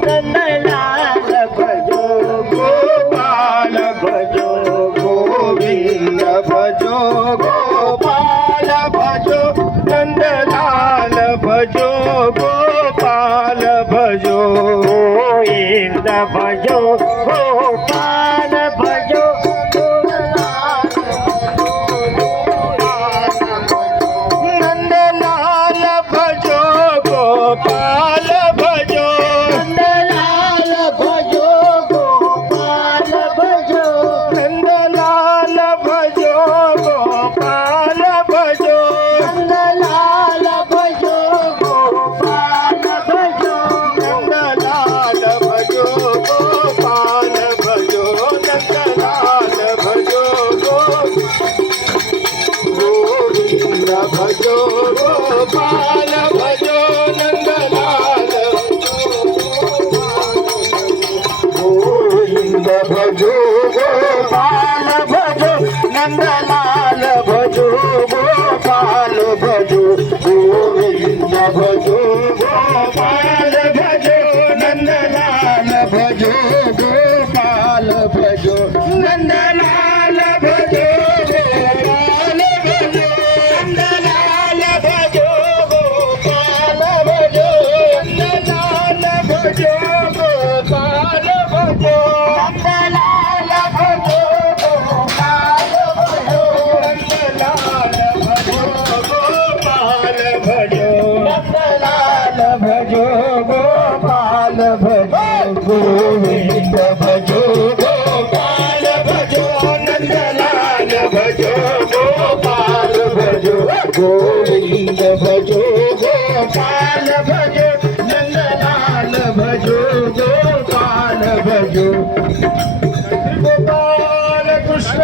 नंदलाल भजो गोपाल भजो गोविंद भजो गोपाल भजो नंदलाल भजो गोपाल भजो गोविंद भजो गोपाल भजो नंदलाल भजो गोपाल भजो नंदलाल भजो गोपाल भजो नंदलाल भजो गोपाल भजो नंदलाल भजो गोपाल भजो नंदलाल भजो गोपाल भजो नंदलाल भजो गोविंद भजो गोपाल भजो नंदलाल गोविंद भजो गोपाल भजो नंदलाल भजो गोपाल भजो गोविंद भजो गोपाल भजो नंदलाल भजो गोपाल भजो नंदलाल भजो गोपाल भजो नंदलाल भजो गोपाल भजो नंदलाल भजो गोपाल भजो नंदलाल भजो गोपाल भजो नंदलाल भजो गोपाल भजो नंदलाल भजो गोपाल भजो गोविंद भजो गोपाल भजो नंदलाल भजो गोपाल भजो गोविंद भजो गोपाल भजो नंदलाल भजो गोपाल भजो गोपाल कृष्ण